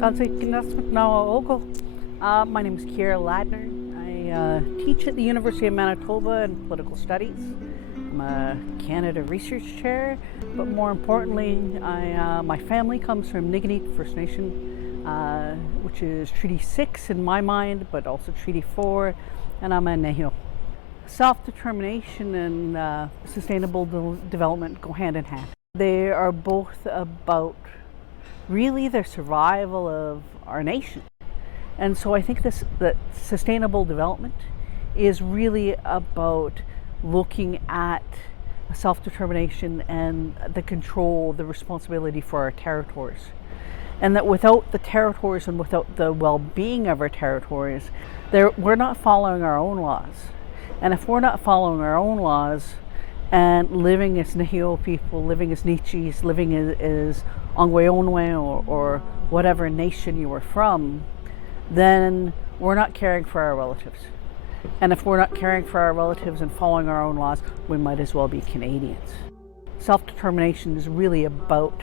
My name is Kiera Ladner. I teach at the University of Manitoba in political studies. I'm a Canada Research Chair, but more importantly, my family comes from Niganit First Nation, which is Treaty 6 in my mind, but also Treaty 4, and I'm a Nehio. Self-determination and sustainable development go hand in hand. They are both about really the survival of our nation. And so I think that sustainable development is really about looking at self-determination and the control, the responsibility for our territories. And that without the territories and without the well-being of our territories, we're not following our own laws. And if we're not following our own laws and living as Nehio people, living as Nichis, living as Ongwe or whatever nation you are from, then we're not caring for our relatives. And if we're not caring for our relatives and following our own laws, we might as well be Canadians. Self-determination is really about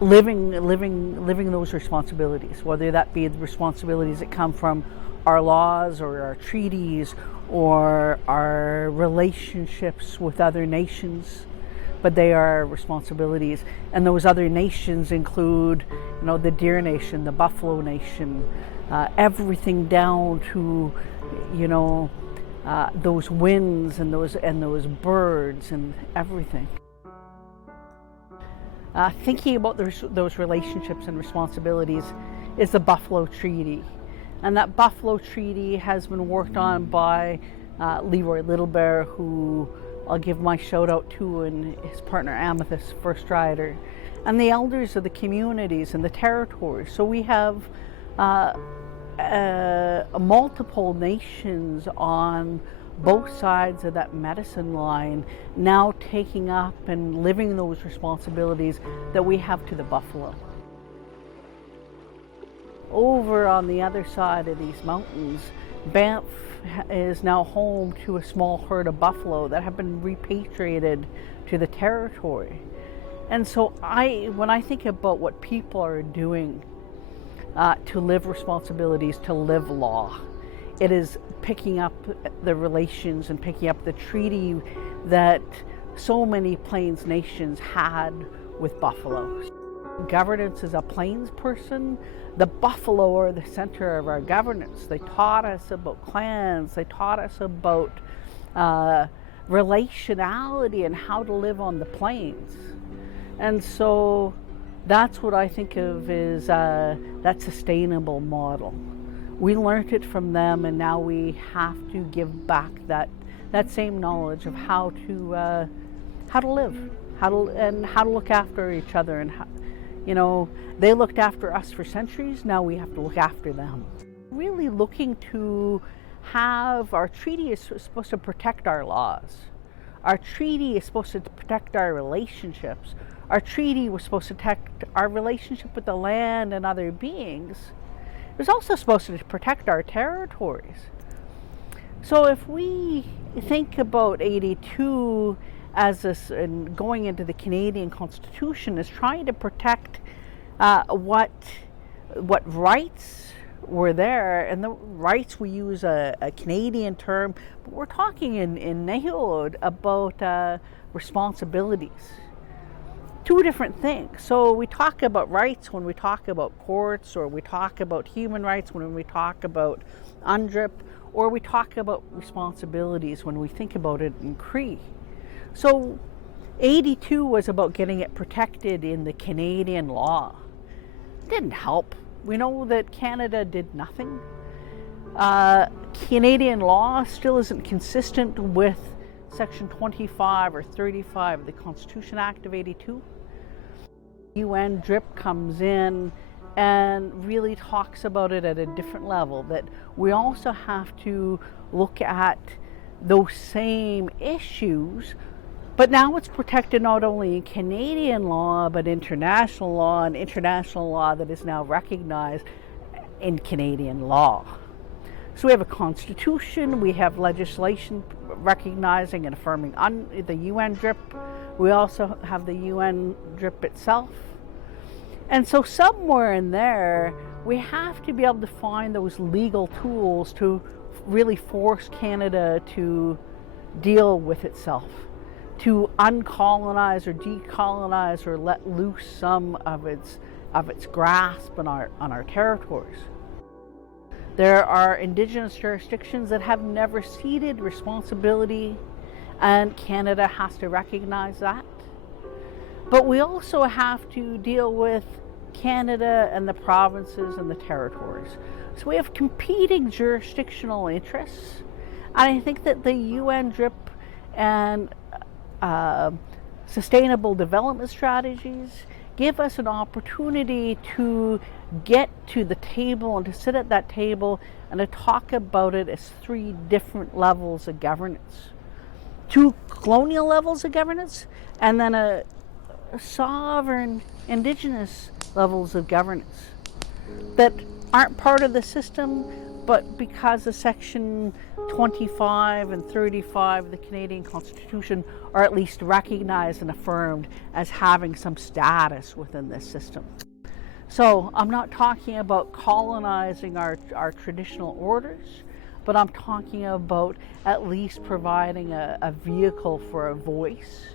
living those responsibilities, whether that be the responsibilities that come from our laws or our treaties or our relationships with other nations, but they are responsibilities. And those other nations include, the Deer Nation, the Buffalo Nation, everything down to, those winds and those birds and everything. Thinking about those relationships and responsibilities is the Buffalo Treaty. And that Buffalo Treaty has been worked on by Leroy Littlebear, who I'll give my shout out to, and his partner Amethyst, First Rider, and the elders of the communities and the territories. So we have multiple nations on both sides of that medicine line now taking up and living those responsibilities that we have to the buffalo. Over on the other side of these mountains, Banff is now home to a small herd of buffalo that have been repatriated to the territory. And so when I think about what people are doing to live responsibilities, to live law, it is picking up the relations and picking up the treaty that so many Plains nations had with buffalo. Governance as a Plains person, the buffalo are the center of our governance. They taught us about clans, they taught us about relationality and how to live on the plains. And so that's what I think of as that sustainable model. We learned it from them, and now we have to give back that same knowledge of how to live, how to look after each other, and they looked after us for centuries. Now we have to look after them. Really looking to have our treaty is supposed to protect our laws. Our treaty is supposed to protect our relationships. Our treaty was supposed to protect our relationship with the land and other beings. It was also supposed to protect our territories. So if we think about 82 as this, and going into the Canadian Constitution, is trying to protect what rights were there, and the rights, we use a Canadian term, but we're talking in Nehio about responsibilities. Two different things. So we talk about rights when we talk about courts, or we talk about human rights when we talk about UNDRIP, or we talk about responsibilities when we think about it in Cree. So 82 was about getting it protected in the Canadian law. It didn't help. We know that Canada did nothing. Canadian law still isn't consistent with Section 25 or 35 of the Constitution Act of 82. UN DRIP comes in and really talks about it at a different level, that we also have to look at those same issues, but now it's protected not only in Canadian law, but international law, and international law that is now recognized in Canadian law. So we have a constitution, we have legislation recognizing and affirming the UN DRIP. We also have the UN DRIP itself. And so somewhere in there, we have to be able to find those legal tools to really force Canada to deal with itself, to uncolonize or decolonize or let loose some of its grasp on our territories. There are Indigenous jurisdictions that have never ceded responsibility, and Canada has to recognize that. But we also have to deal with Canada and the provinces and the territories. So we have competing jurisdictional interests, and I think that the UN DRIP and sustainable development strategies give us an opportunity to get to the table and to sit at that table and to talk about it as three different levels of governance. Two colonial levels of governance, and then a sovereign Indigenous levels of governance that aren't part of the system, but because of Section 25 and 35 of the Canadian Constitution are at least recognized and affirmed as having some status within this system. So I'm not talking about colonizing our traditional orders, but I'm talking about at least providing a vehicle for a voice.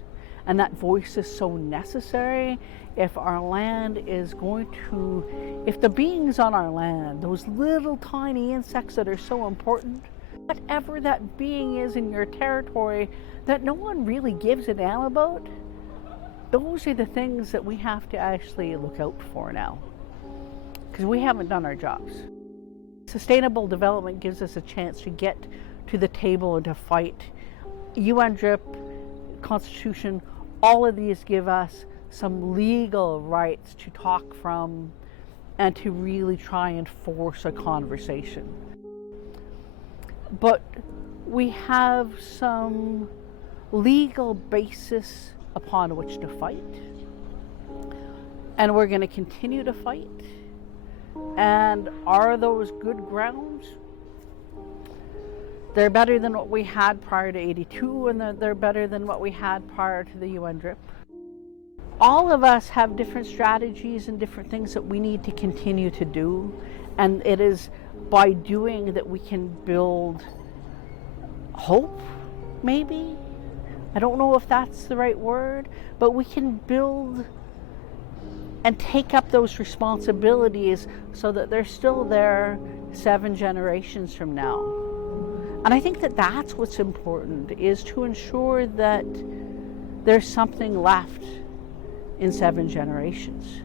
And that voice is so necessary if our land is going to, if the beings on our land, those little tiny insects that are so important, whatever that being is in your territory that no one really gives a damn about, those are the things that we have to actually look out for now, because we haven't done our jobs. Sustainable development gives us a chance to get to the table and to fight. UN DRIP, Constitution, all of these give us some legal rights to talk from and to really try and force a conversation. But we have some legal basis upon which to fight, and we're going to continue to fight. And are those good grounds? They're better than what we had prior to 82, and they're better than what we had prior to the UN DRIP. All of us have different strategies and different things that we need to continue to do, and it is by doing that we can build hope, maybe? I don't know if that's the right word, but we can build and take up those responsibilities so that they're still there 7 generations from now. And I think that that's what's important, is to ensure that there's something left in 7 generations.